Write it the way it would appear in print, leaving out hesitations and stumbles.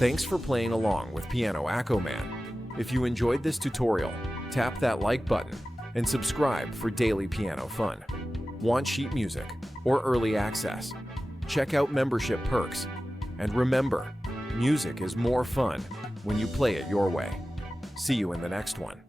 Thanks for playing along with Piano AccoMan. If you enjoyed this tutorial, tap that like button and subscribe for daily piano fun. Want sheet music or early access? Check out membership perks. And remember, music is more fun when you play it your way. See you in the next one.